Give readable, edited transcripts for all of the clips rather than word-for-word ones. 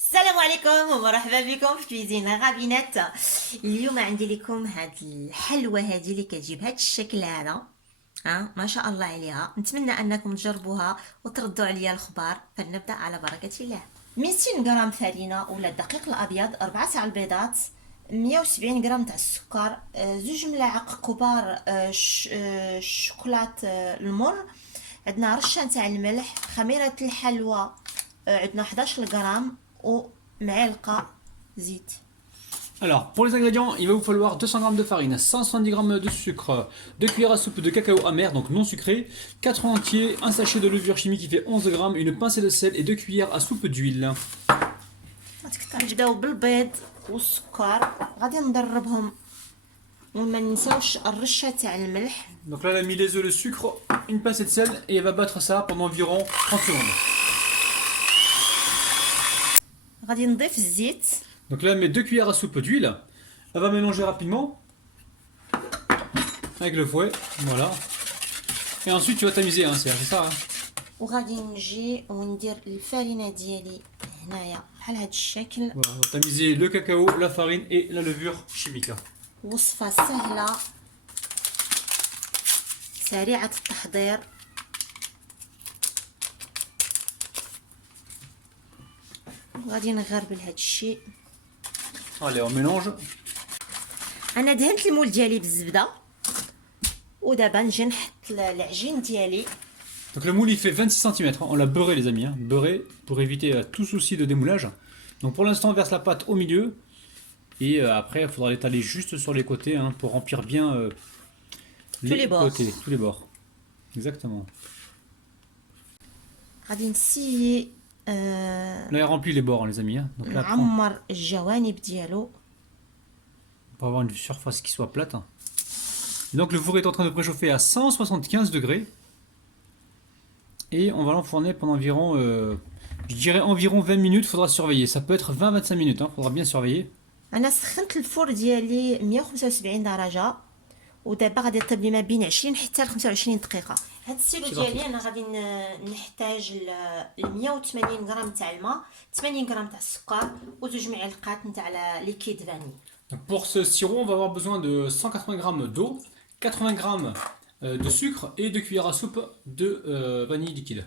السلام عليكم ومرحبا بكم في كويزين غابينات. اليوم عندي لكم هاد الحلوى هادي اللي كتجيب هاد الشكل هذا. ما شاء الله عليها، نتمنى انكم تجربوها وتردوا عليا الخبار. فلنبدا على بركه الله. 200 غرام فرينه ولا الدقيق الابيض، 4 تاع البيضات، 170 غرام تاع السكر، 2 ملاعق كبار شوكولات المر، عندنا رشه تاع الملح، خميره الحلوى عندنا 11 غرام ومعلقه زيت. Alors, pour les ingrédients, il va vous falloir 200 g de farine, 170 g de sucre, 2 cuillères à soupe de cacao amer, donc non sucré, 4 œufs entiers, un sachet de levure chimique qui fait 11 g, une pincée de sel et 2 cuillères à soupe d'huile. نبداو بالبيض والسكر، غادي نضربهم وما ننساوش الرشه تاع الملح. Donc là, elle a mis les œufs, le sucre, une pincée de sel et elle va battre ça pendant environ 30 secondes. غادي نضيف الزيت. Donc là, elle met 2 cuillères à soupe d'huile. Elle va mélanger rapidement avec le fouet, voilà. Et ensuite, tu vas tamiser, hein, c'est ça. Hein. وغادي نجي وندير الفرينه ديالي هنايا بحال هاد الشكل. Voilà, on va tamiser le cacao, la farine et la levure chimique. وصفه سهله سريعه التحضير. غادي نغربل هاد الشيء. Allez, on mélange. انا دهنت المول ديالي بالزبده ودابا نجي نحط العجين ديالي. Donc le moule il fait 26 cm, hein. On l'a beurré les amis, hein. Beurré pour éviter tout souci de démoulage. Donc pour l'instant on verse la pâte au milieu et après il faudra l'étaler juste sur les côtés, hein, pour remplir bien les bords. côtés, tous les bords. Exactement. غادي نسيي Là il remplit les bords, hein, les amis, hein. Donc là نعمر الجوانب ديالو pour avoir une surface qui soit plate. Et donc le four est en train de préchauffer à 175 degrés. Et on va l'enfourner pendant environ, je dirais environ 20 minutes, faudra surveiller. Ça peut être 20-25 minutes, hein, faudra bien surveiller. انا سخنت الفور ديالي 175 درجه ودابا غادي يطيب لي ما بين 20 حتى ل 25 دقيقه. هاد السيلو ديالي انا غادي نحتاج ل 180 غرام تاع الماء، 80 غرام تاع السكر وزوج معلقات تاع ليكيد فاني. Donc pour ce sirop, on va avoir besoin de 180 g d'eau, 80 g de sucre et 2 cuillères à soupe de vanille liquide.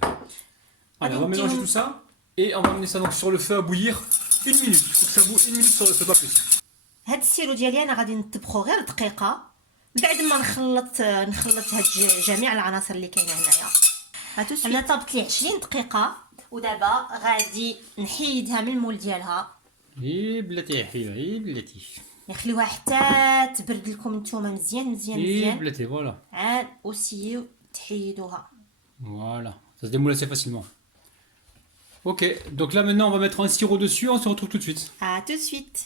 Allez, on va mélanger tout ça et on va amener ça donc sur le feu à bouillir 1 minute. Faut que ça bouille 1 minute sur le feu, pas plus. هاد السيرو ديالي انا غادي نطبخو غير دقيقه بعد ما نخلط هاد جميع العناصر اللي كاينه هنايا. هاتو انا طابت لي 20 دقيقه ودابا غادي نحيدها من المول ديالها. ايه بلاتي يا حبيبه، ايه بلاتي. نخليوها حتى تبرد لكم نتوما مزيان مزيان ايه مزيان. بلاتي فوالا. عاد وسيو تحيدوها. Voilà, ça se démoule assez facilement. Ok, donc là maintenant on va mettre un sirop dessus, on se retrouve tout de suite. À tout de suite.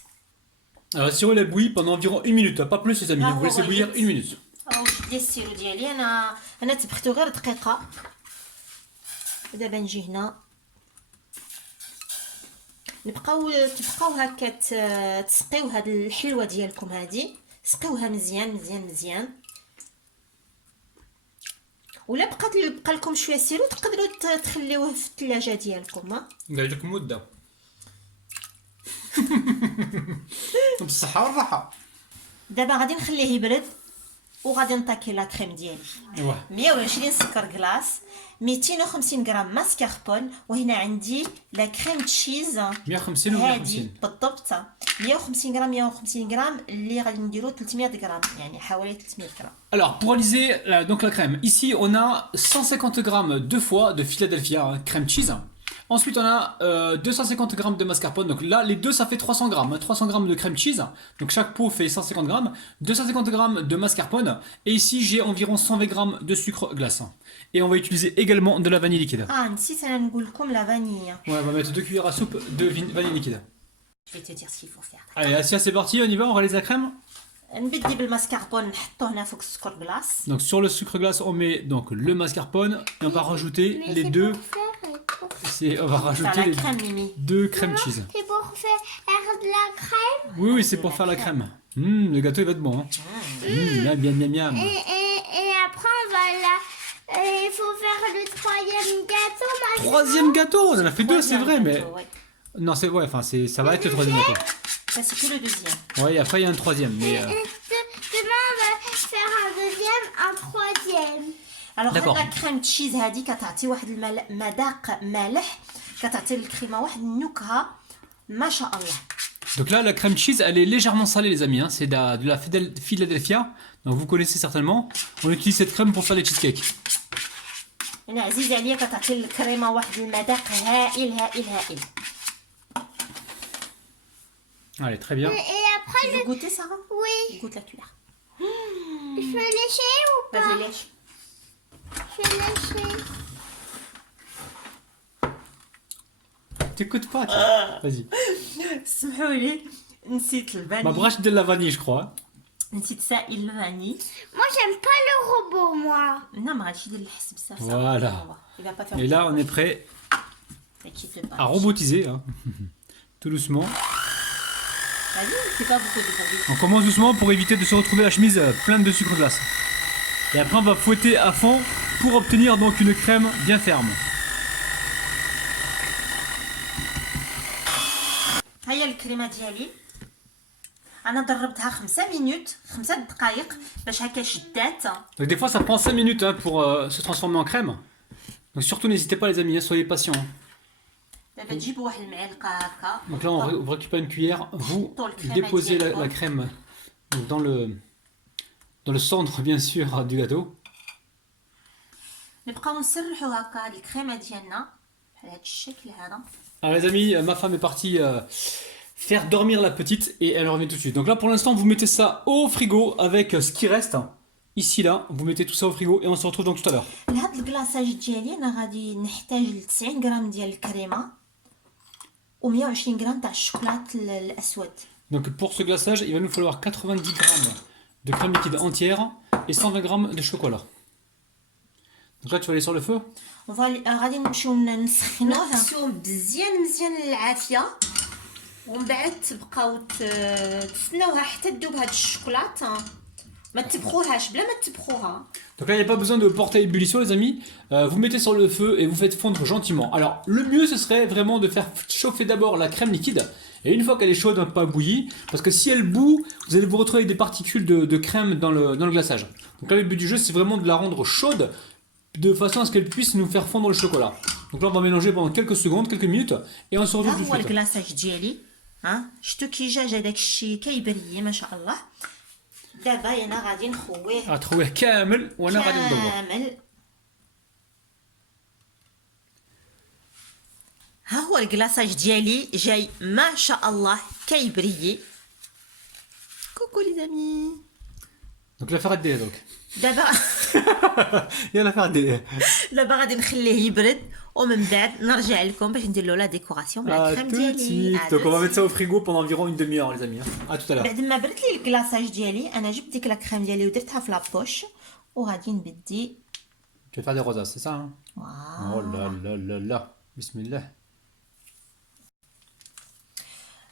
Alors le sirop il a bouilli pendant environ 1 minute, pas plus les amis, Ah, vous laissez ouais, bouillir vite. 1 minute. شدي السيرو ديالي انا طبختو غير دقيقه ودابا نجي هنا تبقاو هكا تسقيو هاد الحلوه ديالكم هادي، سقيوها مزيان مزيان مزيان. ولا بقى لكم شويه سيرو تقدروا تخليوه في الثلاجه ديالكم. قاعد لكم مده. بالصحه والراحه. دابا غادي نخليه يبرد وغادي نطاكي لا كريم ديالي. 120 سكر كلاص، 250 غرام ماسكاربون، وهنا عندي لا كريم تشيز 150 و 150 بالضبط. 150 غرام اللي غادي نديرو 300 غرام، يعني حوالي 300 غرام. Alors pour réaliser donc la crème, ici on a 150 g de foie de Philadelphia, hein, crème cheese. Ensuite on a 250 g de mascarpone, donc là les deux ça fait 300 g, hein, 300 g de crème cheese, donc chaque pot fait 150 g, 250 g de mascarpone, et ici j'ai environ 120 g de sucre glace. Et on va utiliser également de la vanille liquide. نسيت انا نقول لكم لا فانيليا. Ouais, on va mettre 2 cuillères à soupe de vanille liquide. Je vais te dire ce qu'il faut faire. Allez, Asia c'est parti, on y va, on réalise la crème. نبدي بالماسكاربون نحطو هنا فوق السكر كلاص. Donc sur le sucre glace on met donc le mascarpone et on va rajouter les deux. On va rajouter les deux crème cheese. C'est pour faire de la crème. Oui, oui, c'est pour faire la crème. Le gâteau il va être bon. Hein. Miam, miam, miam, miam. Et après, on va la... il faut faire le troisième gâteau. Troisième gâteau, on en a fait deux, c'est vrai, mais Non, c'est ouais, enfin ça va être le troisième gâteau. Ça, c'est que le deuxième. Ouais, et après il y a un troisième, mais Demain, on va faire un deuxième, un troisième. Alors D'accord. هاد لا كريم تشيز هادي كتعطي واحد المذاق مالح، كتعطي الكريمه واحد النكهه ما شاء الله. donc là la crème cheese elle est légèrement salée les amis, hein. C'est de la Philadelphia, donc vous connaissez certainement. On utilise cette crème pour faire les cheesecakes. انا عزيز عليا كتعطي الكريمه واحد المذاق هائل هائل هائل. Allez, très bien. Et après, Tu veux goûter Sarah? oui. Goûte la cuillère. Je peux lécher ou pas? Vas-y lèche. Je vais lécher. T'écoutes pas toi. Vas-y. سمحوا لي نسيت Ma الفاني. brache de la vanille je crois. نسيت سائل الفاني. Moi, j'aime pas le robot, moi. Non ما غاديش يدير الحس بزاف. Voilà. Il va pas faire. Et là on est prêt T'inquiète pas. à robotiser, hein. Tout doucement. Vas-y, c'est pas beaucoup de bruit. On commence doucement pour éviter de se retrouver la chemise pleine de sucre glace. Et après on va fouetter à fond pour obtenir donc une crème bien ferme. هيا الكريمه ديالي انا دربتها 5 دقائق باش هكا شدات. Donc des fois ça prend 5 minutes hein, pour se transformer en crème. Donc surtout n'hésitez pas les amis, hein, soyez patients. Hein. دابا تجيبوا واحد المعلقه هكا. Donc là vous récupérez une cuillère, vous Dans le crème déposez à la crème donc dans le centre bien sûr du gâteau. نبقاو نسرحوا هكا هاد الكريمه ديالنا بحال هاد الشكل هذا. Alors les amis, ma femme est partie faire dormir la petite et elle revient tout de suite. Donc là pour l'instant vous mettez ça au frigo avec ce qui reste. Ici là, vous mettez tout ça au frigo et on se retrouve donc tout à l'heure. لهاد الكلاصاج ديالي انا غادي نحتاج ل 90 غرام ديال الكريمه و120 غرام تاع الشوكولات الاسود. Donc pour ce glaçage, il va nous falloir 90 grammes de crème liquide entière et 120 grammes de chocolat. Donc là tu vas aller sur le feu. غادي نمشيو نسخنوه نغسلوه مزيان العافيه ومن بعد تبقاو تسناوها حتى تذوب هاد الشوكولات. ما تبخوهاش بلا ما تبخوها. Donc là il n'y a pas besoin de porter à ébullition les amis. Vous mettez sur le feu et vous faites fondre gentiment. Alors le mieux ce serait vraiment de faire chauffer d'abord la crème liquide. Et une fois qu'elle est chaude, pas bouillie, parce que si elle bout, vous allez vous retrouver avec des particules de crème dans le glaçage. Donc là le but du jeu c'est vraiment de la rendre chaude de façon à ce qu'elle puisse nous faire fondre le chocolat. Donc là on va mélanger pendant quelques secondes, quelques minutes et on se retrouve ها tout de هو suite. الكلاصاج ديالي. ها شتو كي جا داك الشيء كيبري ما شاء الله. دابا انا غادي نخويه غتخويه كامل وانا غادي ندور. كامل. ها هو الكلاصاج ديالي جاي ما شاء الله كيبري. كوكو لي زامي. Donc la faire donc. دابا يلا faire des. دابا غادي نخليه يبرد ومن بعد نرجع لكم باش ندير له لا ديكوراسيون مع À الكريم tout de ديالي. suite. Donc on va mettre ça au frigo pendant environ une demi-heure les amis. Hein. À tout à l'heure. بعد ما برد لي الكلاصاج ديالي انا جبت ديك لا كريم ديالي ودرتها في لابوش وغادي نبدي. Tu vas faire des rosas, c'est ça hein? واو. Oh là là là là. Bismillah.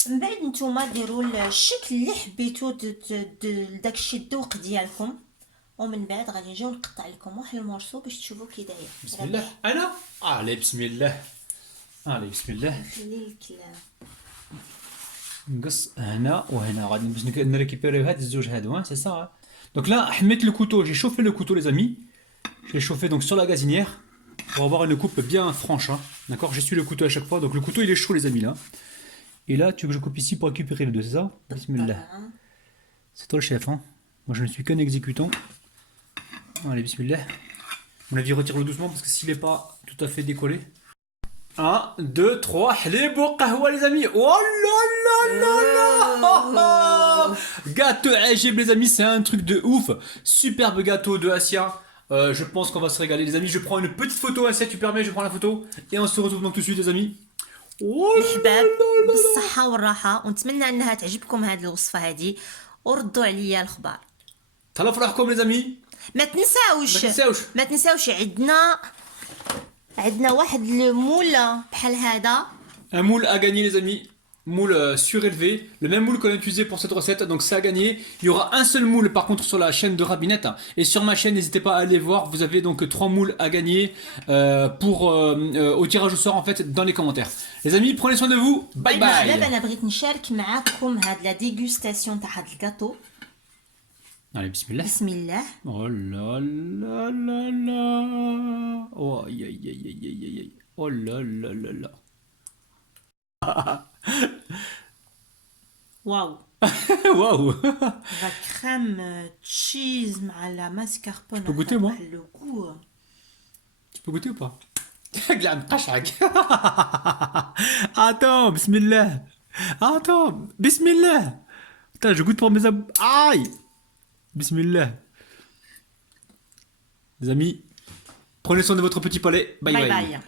من بعد نتوما ديروا الشكل اللي حبيتو داكشي الذوق ديالكم ومن بعد غادي نجيو نقطع لكم واحد المورسو باش تشوفوا كي داير. بسم الله. انا allez بسم الله بسم الله. خلي الكلام. نقص هنا وهنا غادي باش نريكيبيريو هاد الزوج هادو سي سا. Donc là حميت le couteau, j'ai chauffé le couteau les amis. Je l'ai chauffé donc sur la gazinière pour avoir une coupe bien franche hein. D'accord, j'essuie le couteau à chaque fois. Donc le couteau il est chaud les amis là. Et là tu veux que je coupe ici pour récupérer les deux, c'est ça? Bismillah. C'est toi le chef hein. Moi je ne suis qu'un exécutant. Allez bismillah. Mon avis retire-le doucement parce que s'il n'est pas tout à fait décollé. 1, 2, 3, حليب وقهوة les amis. Oh là là là là. Gâteau عجيب les amis, c'est un truc de ouf. Superbe gâteau de Asia. Je pense qu'on va se régaler les amis. Je prends une petite photo Asia, tu permets, je prends la photo. Et on se retrouve donc tout de suite les amis. Oh là الحباب là là. بالصحة والراحة ونتمنى انها تعجبكم هذه الوصفة هذه وردوا عليا الخبار. تهلا في روحكم les amis. ما تنساوش ما تنساوش. ما تنساوش عندنا واحد المولة بحال هذا. Un moule à gagner les amis. moule surélevé, le même moule qu'on a utilisé pour cette recette, donc ça a gagné. Il y aura un seul moule par contre sur la chaîne de Rabinette, et sur ma chaîne, n'hésitez pas à aller voir, vous avez donc 3 moules à gagner au tirage au sort en fait dans les commentaires. Les amis, prenez soin de vous, bye bye. دابا انا بغيت نشارك معكم هاد لا ديغوستاسيون تاع هاد الكاطو. Allez, bismillah. بسم الله. Oh là là là là. Oh aïe aïe aïe aïe aïe aïe aïe. Oh là là là là. واو. Waouh. La crème cheese مع la mascarpone. peux goûter, moi Le goût. Tu peux goûter ou pas? Glad qash'ak. Attends, bismillah. Attends, bismillah. Putain, je goûte pour mes ab... Aïe. Bismillah. Les amis, prenez soin de votre petit palais. Bye bye. Bye bye.